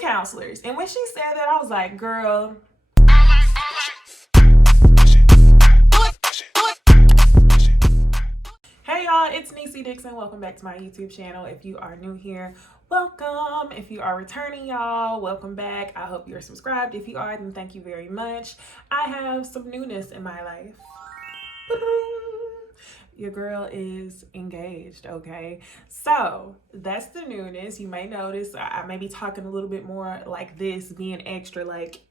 2 counselors. And when she said that, I was like, girl. Hey y'all, it's Niecy Dixon. Welcome back to my YouTube channel. If you are new here, welcome. If you are returning, y'all, welcome back. I hope you're subscribed. If you are, then thank you very much. I have some newness in my life. Your girl is engaged, okay? So that's the newness. You may notice I may be talking a little bit more like this, being extra like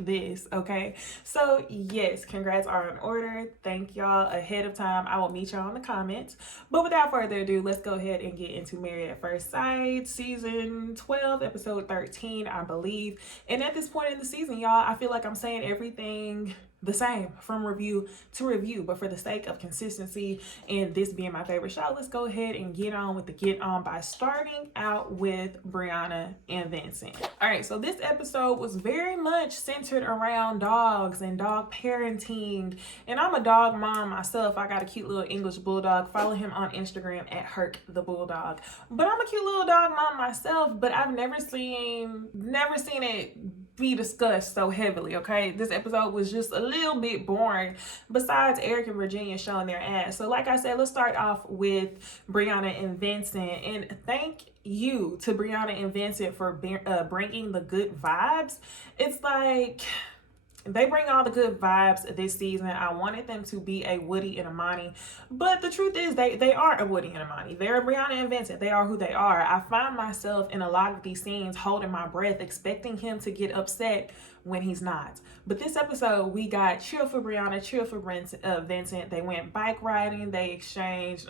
this, okay? So yes, congrats are in order. Thank y'all ahead of time. I will meet y'all in the comments. But without further ado, let's go ahead and get into Married at First Sight, season 12, episode 13, I believe. And at this point in the season, y'all, I feel like I'm saying everything the same from review to review, but for the sake of consistency and this being my favorite show, let's go ahead and get on with the get on by starting out with Brianna and Vincent. All right, so this episode was very much centered around dogs and dog parenting, and I'm a dog mom myself. I got a cute little English bulldog. Follow him on Instagram at Herc the Bulldog. But I'm a cute little dog mom myself, but I've never seen it be discussed so heavily, okay? This episode was just a little bit boring, besides Eric and Virginia showing their ass. So like I said, let's start off with Brianna and Vincent. And thank you to Brianna and Vincent for bringing the good vibes. It's like they bring all the good vibes this season. I wanted them to be a Woody and a Monty, but the truth is they aren't a Woody and a Monty. They're Brianna and Vincent. They are who they are. I find myself in a lot of these scenes holding my breath, expecting him to get upset when he's not. But this episode, we got cheer for Brianna, cheer for Vincent. They went bike riding. They exchanged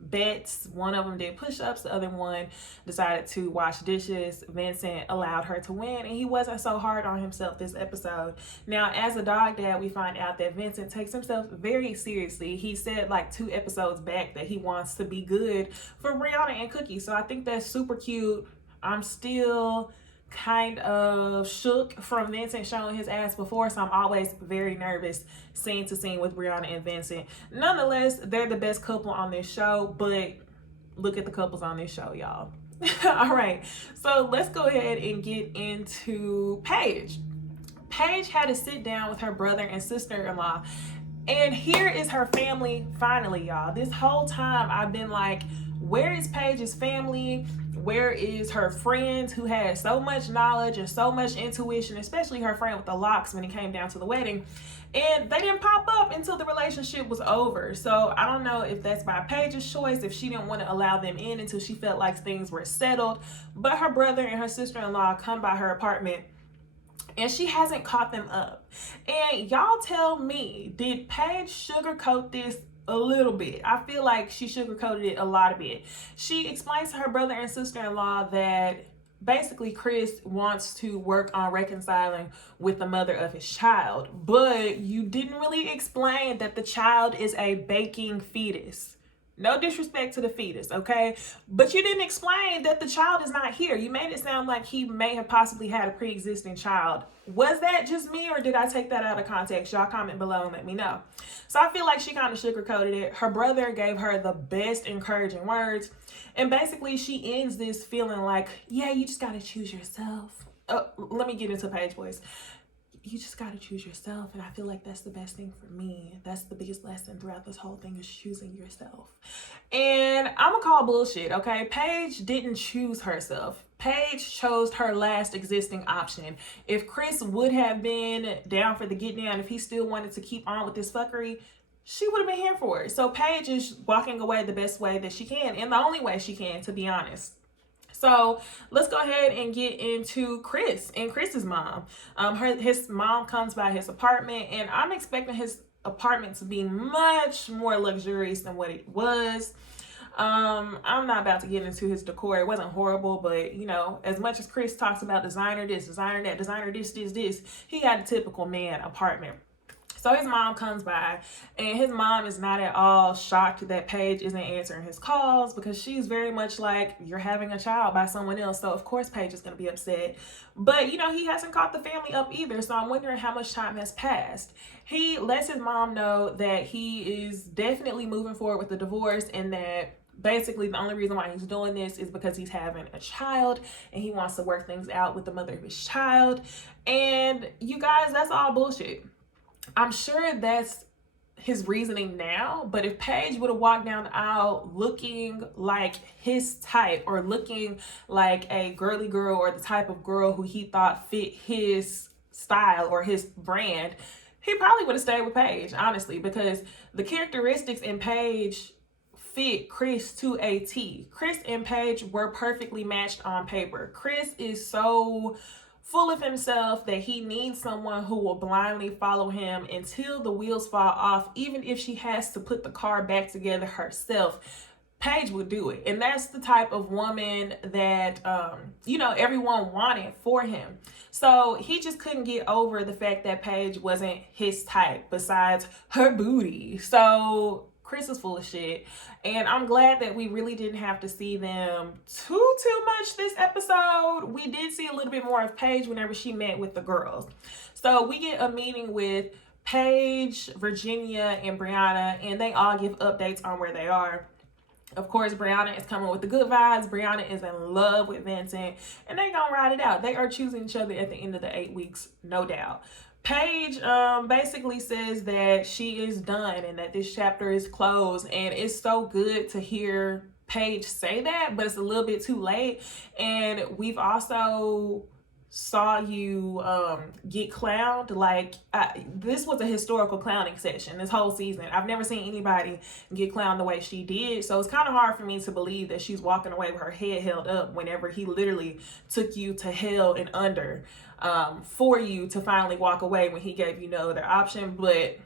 bets. One of them did push-ups, the other one decided to wash dishes. Vincent allowed her to win, and he wasn't so hard on himself this episode. Now, as a dog dad, we find out that Vincent takes himself very seriously. He said like 2 episodes back that he wants to be good for Brianna and Cookie, so I think that's super cute. I'm still kind of shook from Vincent showing his ass before, so I'm always very nervous scene to scene with Brianna and Vincent. Nonetheless, they're the best couple on this show, but look at the couples on this show, y'all. All right, so let's go ahead and get into Paige. Paige had to sit down with her brother and sister-in-law, and here is her family finally, y'all. This whole time I've been like, where is Paige's family? Where is her friends who had so much knowledge and so much intuition, especially her friend with the locks when it came down to the wedding? And they didn't pop up until the relationship was over. So I don't know if that's by Paige's choice, if she didn't want to allow them in until she felt like things were settled. But her brother and her sister-in-law come by her apartment, and she hasn't caught them up. And y'all tell me, did Paige sugarcoat this a little bit? I feel like she sugarcoated it a lot of it. She explains to her brother and sister-in-law that basically Chris wants to work on reconciling with the mother of his child, but you didn't really explain that the child is a baking fetus. No disrespect to the fetus, okay? But you didn't explain that the child is not here. You made it sound like he may have possibly had a pre-existing child. Was that just me, or did I take that out of context? Y'all comment below and let me know. So I feel like she kind of sugarcoated it. Her brother gave her the best encouraging words. And basically she ends this feeling like, yeah, you just got to choose yourself. Let me get into Paige voice. You just got to choose yourself, and I feel like that's the best thing for me. That's the biggest lesson throughout this whole thing, is choosing yourself. And I'm gonna call bullshit, okay? Paige didn't choose herself. Paige chose her last existing option. If Chris would have been down for the get down, if he still wanted to keep on with this fuckery, she would have been here for it. So Paige is walking away the best way that she can, and the only way she can, to be honest. So let's go ahead and get into Chris and Chris's mom. His mom comes by his apartment, and I'm expecting his apartment to be much more luxurious than what it was. I'm not about to get into his decor. It wasn't horrible, but you know, as much as Chris talks about designer this, designer that, designer this, he had a typical man apartment. So his mom comes by, and his mom is not at all shocked that Paige isn't answering his calls, because she's very much like, you're having a child by someone else. So of course Paige is going to be upset. But you know, he hasn't caught the family up either. So I'm wondering how much time has passed. He lets his mom know that he is definitely moving forward with the divorce, and that Basically, the only reason why he's doing this is because he's having a child and he wants to work things out with the mother of his child. And you guys, that's all bullshit. I'm sure that's his reasoning now, but if Paige would have walked down the aisle looking like his type, or looking like a girly girl, or the type of girl who he thought fit his style or his brand, he probably would have stayed with Paige, honestly, because the characteristics in Paige fit Chris to a T. Chris and Paige were perfectly matched on paper. Chris is so full of himself that he needs someone who will blindly follow him until the wheels fall off, even if she has to put the car back together herself. Paige would do it. And that's the type of woman that, everyone wanted for him. So he just couldn't get over the fact that Paige wasn't his type besides her booty. So Chris is full of shit. And I'm glad that we really didn't have to see them too much this episode. We did see a little bit more of Paige whenever she met with the girls. So we get a meeting with Paige, Virginia, and Brianna, and they all give updates on where they are. Of course, Brianna is coming with the good vibes. Brianna is in love with Vincent, and they gonna ride it out. They are choosing each other at the end of the 8 weeks, no doubt. Paige basically says that she is done and that this chapter is closed, and it's so good to hear Paige say that, but it's a little bit too late. And we've also saw you get clowned. Like, this was a historical clowning session this whole season. I've never seen anybody get clowned the way she did, so it's kind of hard for me to believe that she's walking away with her head held up whenever he literally took you to hell and under for you to finally walk away when he gave you no other option. But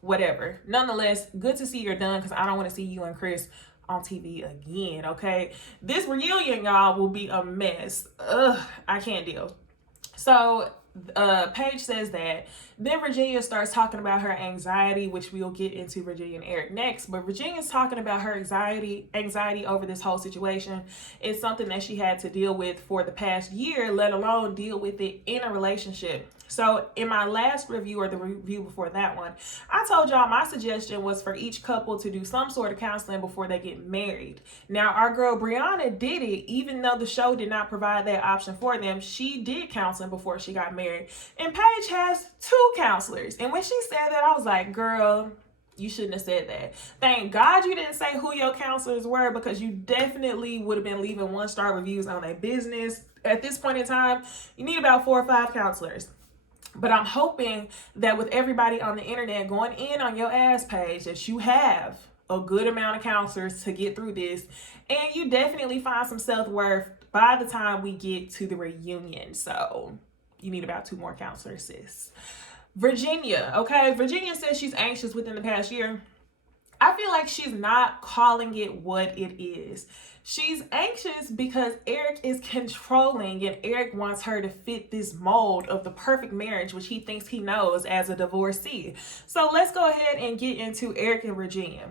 whatever, nonetheless, good to see you're done, because I don't want to see you and Chris on TV again, okay? This reunion, y'all, will be a mess. Ugh, I can't deal. So Paige says that. Then Virginia starts talking about her anxiety, which we'll get into Virginia and Eric next. But Virginia's talking about her anxiety over this whole situation. It's something that she had to deal with for the past year, let alone deal with it in a relationship. So in my last review, or the review before that one, I told y'all my suggestion was for each couple to do some sort of counseling before they get married. Now, our girl Brianna did it, even though the show did not provide that option for them. She did counseling before she got married. And Paige has 2 counselors. And when she said that, I was like, girl, you shouldn't have said that. Thank God you didn't say who your counselors were, because you definitely would have been leaving 1-star reviews on their business. At this point in time, you need about 4 or 5 counselors. But I'm hoping that with everybody on the internet going in on your ass page, that you have a good amount of counselors to get through this. And you definitely find some self-worth by the time we get to the reunion. So you need about 2 more counselors, sis. Virginia, okay? Virginia says she's anxious within the past year. I feel like she's not calling it what it is. She's anxious because Eric is controlling, and Eric wants her to fit this mold of the perfect marriage, which he thinks he knows as a divorcee. So let's go ahead and get into Eric and Virginia.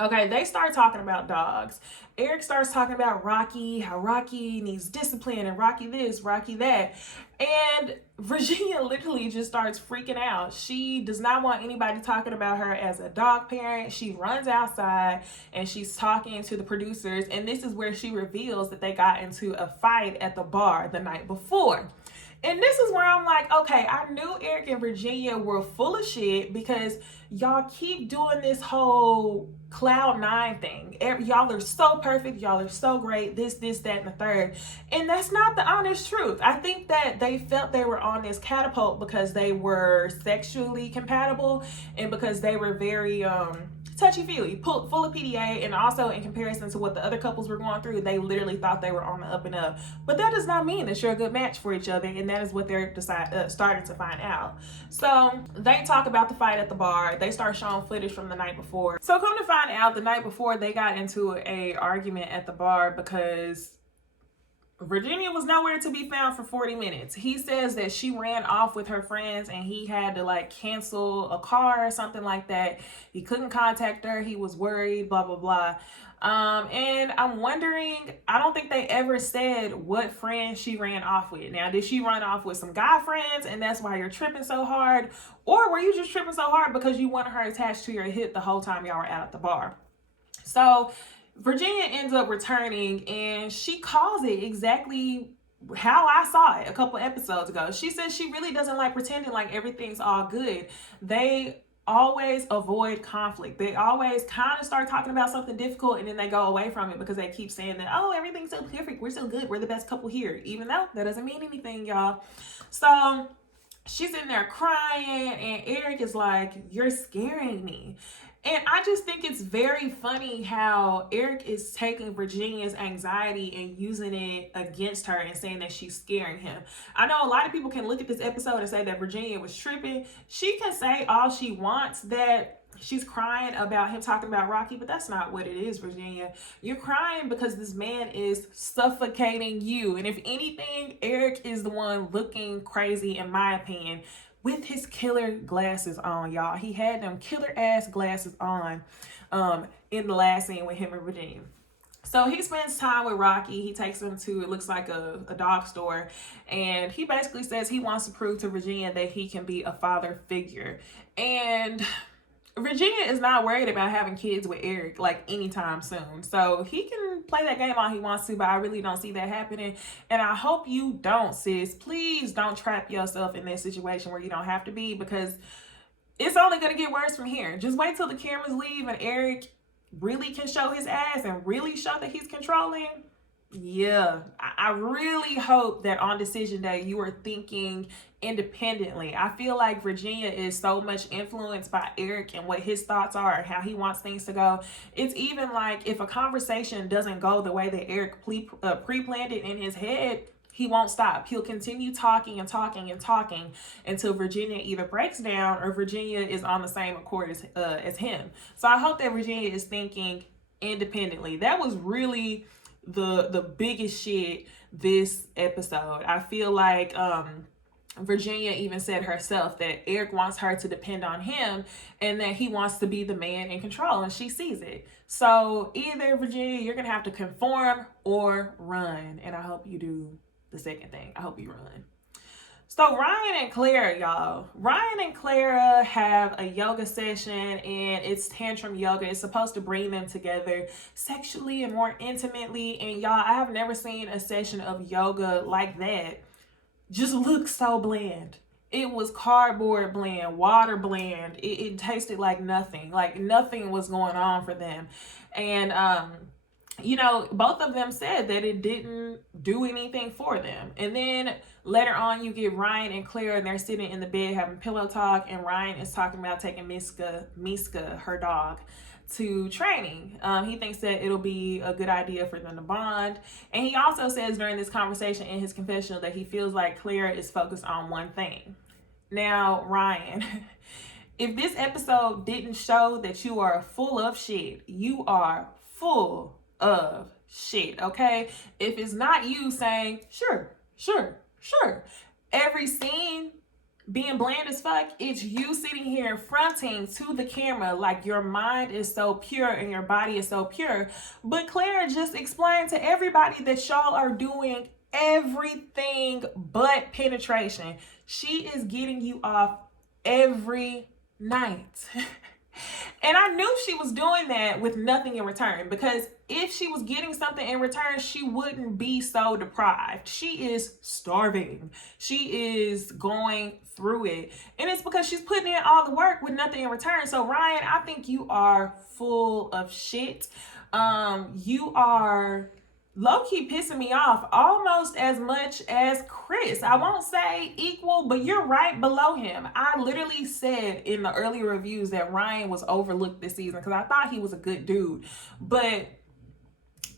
Okay, they start talking about dogs. Eric starts talking about Rocky, how Rocky needs discipline, and Rocky this, Rocky that. And Virginia literally just starts freaking out. She does not want anybody talking about her as a dog parent. She runs outside and she's talking to the producers. And this is where she reveals that they got into a fight at the bar the night before. And this is where I'm like, okay, I knew Eric and Virginia were full of shit, because y'all keep doing this whole Cloud 9 thing. Y'all are so perfect. Y'all are so great. This, that, and the third. And that's not the honest truth. I think that they felt they were on this catapult because they were sexually compatible and because they were very touchy-feely, full of PDA, and also in comparison to what the other couples were going through, they literally thought they were on the up and up. But that does not mean that you're a good match for each other, and that is what they're starting to find out. So they talk about the fight at the bar. They start showing footage from the night before. So come to find out, the night before, they got into a argument at the bar because Virginia was nowhere to be found for 40 minutes. He says that she ran off with her friends and he had to like cancel a car or something like that. He couldn't contact her. He was worried, blah, blah, blah. And I'm wondering, I don't think they ever said what friend she ran off with. Now, did she run off with some guy friends and that's why you're tripping so hard? Or were you just tripping so hard because you wanted her attached to your hip the whole time y'all were out at the bar? So Virginia ends up returning and she calls it exactly how I saw it a couple episodes ago. She says she really doesn't like pretending like everything's all good. They always avoid conflict. They always kind of start talking about something difficult and then they go away from it because they keep saying that, oh, everything's so perfect. We're so good. We're the best couple here. Even though that doesn't mean anything, y'all. So she's in there crying and Eric is like, you're scaring me. And I just think it's very funny how Eric is taking Virginia's anxiety and using it against her and saying that she's scaring him. I know a lot of people can look at this episode and say that Virginia was tripping. She can say all she wants that she's crying about him talking about Rocky, but that's not what it is, Virginia. You're crying because this man is suffocating you. And if anything, Eric is the one looking crazy, in my opinion, with his killer glasses on, y'all. He had them killer ass glasses on in the last scene with him and Virginia. So he spends time with Rocky. He takes him to, it looks like a dog store. And he basically says he wants to prove to Virginia that he can be a father figure. And Virginia is not worried about having kids with Eric like anytime soon. So he can play that game all he wants to, but I really don't see that happening. And I hope you don't, sis. Please don't trap yourself in that situation where you don't have to be, because it's only going to get worse from here. Just wait till the cameras leave and Eric really can show his ass and really show that he's controlling. Yeah, I really hope that on decision day you are thinking independently. I feel like Virginia is so much influenced by Eric and what his thoughts are and how he wants things to go. It's even like if a conversation doesn't go the way that Eric pre-planned it in his head, he won't stop. He'll continue talking and talking and talking until Virginia either breaks down or Virginia is on the same accord as him. So I hope that Virginia is thinking independently. That was really the biggest shit this episode. I feel like Virginia even said herself that Eric wants her to depend on him and that he wants to be the man in control, and she sees it. So either, Virginia, you're gonna have to conform or run, and I hope you do the second thing. I hope you run. So Ryan and Clara, y'all. Ryan and Clara have a yoga session and it's tantrum yoga. It's supposed to bring them together sexually and more intimately. And y'all, I have never seen a session of yoga like that just look so bland. It was cardboard bland, water bland. It tasted like nothing. Like nothing was going on for them. And you know, both of them said that it didn't do anything for them. And then later on, you get Ryan and Claire, and they're sitting in the bed having pillow talk, and Ryan is talking about taking Miska, her dog, to training. He thinks that it'll be a good idea for them to bond. And he also says during this conversation in his confessional that he feels like Claire is focused on one thing. Now, Ryan, if this episode didn't show that you are full of shit, you are full of shit, okay? If it's not you saying, sure, every scene being bland as fuck, it's you sitting here fronting to the camera like your mind is so pure and your body is so pure. But Claire just explained to everybody that y'all are doing everything but penetration. She is getting you off every night. And I knew she was doing that with nothing in return, because if she was getting something in return, she wouldn't be so deprived. She is starving. She is going through it. And it's because she's putting in all the work with nothing in return. So Ryan, I think you are full of shit. You are low-key pissing me off almost as much as Chris. I won't say equal, but you're right below him. I literally said in the earlier reviews that Ryan was overlooked this season because I thought he was a good dude. But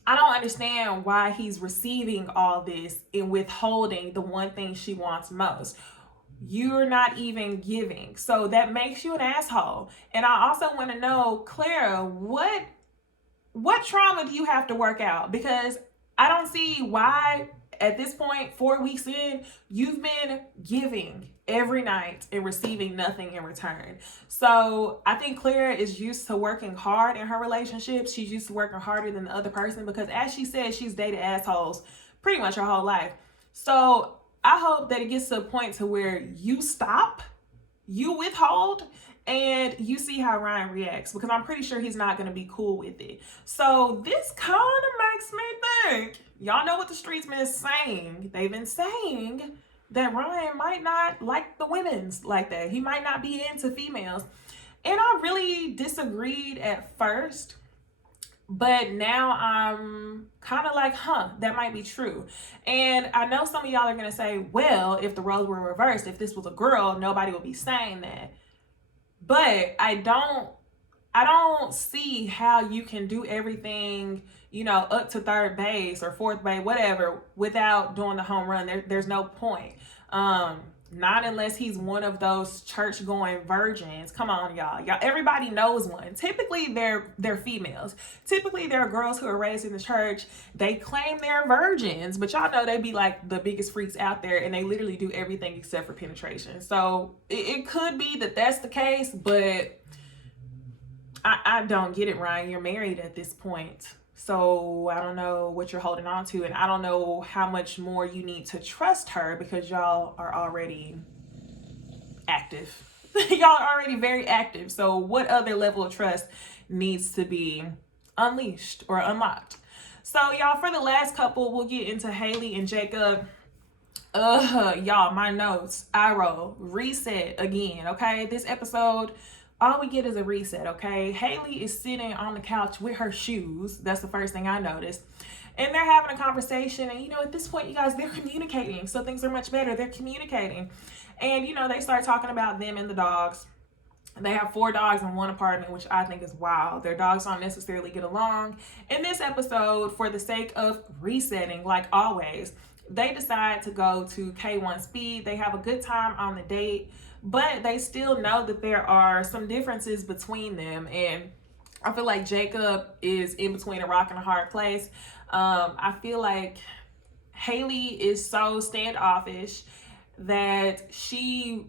I don't understand why he's receiving all this and withholding the one thing she wants most. You're not even giving. So that makes you an asshole. And I also want to know, Clara, what trauma do you have to work out? Because I don't see why at this point, 4 weeks in, you've been giving every night and receiving nothing in return. So I think Clara is used to working hard in her relationships. She's used to working harder than the other person because, as she said, she's dated assholes pretty much her whole life. So I hope that it gets to a point to where you stop, you withhold, And you see how Ryan reacts, because I'm pretty sure he's not going to be cool with it. So this kind of makes me think, y'all know what the streets been saying. They've been saying that Ryan might not like the women's like that. He might not be into females. And I really disagreed at first, but now I'm kind of like, that might be true. And I know some of y'all are going to say, well, if the roles were reversed, if this was a girl, nobody would be saying that. But I don't see how you can do everything, up to third base or fourth base, whatever, without doing the home run. There's no point. Not unless he's one of those church-going virgins. Come on, y'all. Everybody knows one. Typically, they're females. Typically, they're girls who are raised in the church. They claim they're virgins, but y'all know they be like the biggest freaks out there, and they literally do everything except for penetration. So it could be that that's the case, but I don't get it, Ryan. You're married at this point. So I don't know what you're holding on to, and I don't know how much more you need to trust her, because y'all are already active. Y'all are already very active. So what other level of trust needs to be unleashed or unlocked? So y'all, for the last couple, we'll get into Haley and Jacob. Y'all, my notes, I roll, reset again, okay? This episode, all we get is a reset, okay? Haley is sitting on the couch with her shoes. That's the first thing I noticed. And they're having a conversation. And, at this point, you guys, they're communicating. So things are much better. They're communicating. And, they start talking about them and the dogs. They have 4 dogs in one apartment, which I think is wild. Their dogs don't necessarily get along. In this episode, for the sake of resetting, like always, they decide to go to K1 Speed. They have a good time on the date, but they still know that there are some differences between them. And I feel like Jacob is in between a rock and a hard place. I feel like Haley is so standoffish that she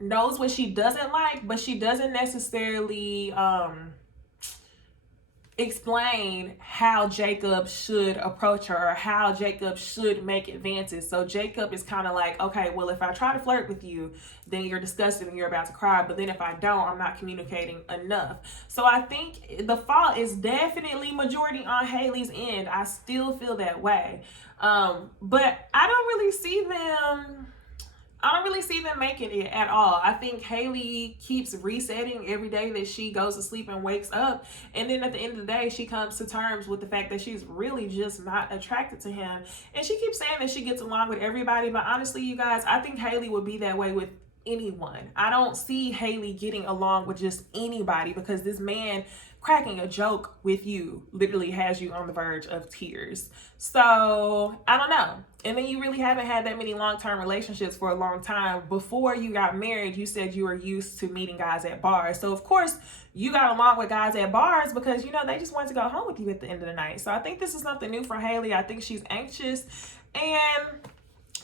knows what she doesn't like, but she doesn't necessarily explain how Jacob should approach her or how Jacob should make advances. So Jacob is kind of like, okay, well, if I try to flirt with you, then you're disgusted and you're about to cry. But then if I don't, I'm not communicating enough. So I think the fault is definitely majority on Haley's end. I still feel that way. But I don't really see them making it at all. I think Haley keeps resetting every day that she goes to sleep and wakes up. And then at the end of the day, she comes to terms with the fact that she's really just not attracted to him. And she keeps saying that she gets along with everybody. But honestly, you guys, I think Haley would be that way with anyone. I don't see Haley getting along with just anybody, because this man cracking a joke with you literally has you on the verge of tears. So I don't know. And then you really haven't had that many long-term relationships for a long time. Before you got married, you said you were used to meeting guys at bars. So of course you got along with guys at bars because, they just wanted to go home with you at the end of the night. So I think this is something new for Haley. I think she's anxious, and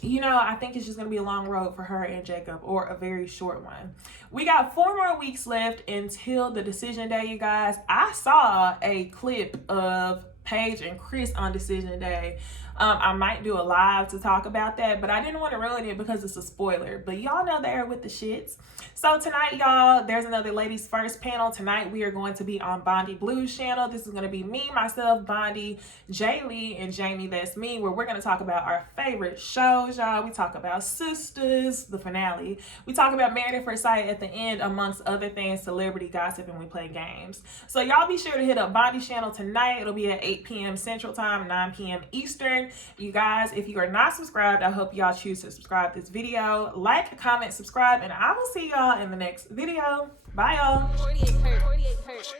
I think it's just going to be a long road for her and Jacob, or a very short one. We got 4 more weeks left until the decision day, you guys. I saw a clip of Paige and Chris on decision day. I might do a live to talk about that, but I didn't want to ruin it because it's a spoiler. But y'all know they're with the shits. So tonight, y'all, there's another ladies first panel. Tonight, we are going to be on Bondi Blues channel. This is going to be me, myself, Bondi, Jay Lee, and Jamie, that's me, where we're going to talk about our favorite shows, y'all. We talk about Sisters, the finale. We talk about Married at First Sight at the end, amongst other things, celebrity gossip, and we play games. So y'all be sure to hit up Bondi channel tonight. It'll be at 8 p.m. Central Time, 9 p.m. Eastern. You guys, if you are not subscribed, I hope y'all choose to subscribe this video. Like, comment, subscribe, and I will see y'all in the next video. Bye, y'all. 48 hurt.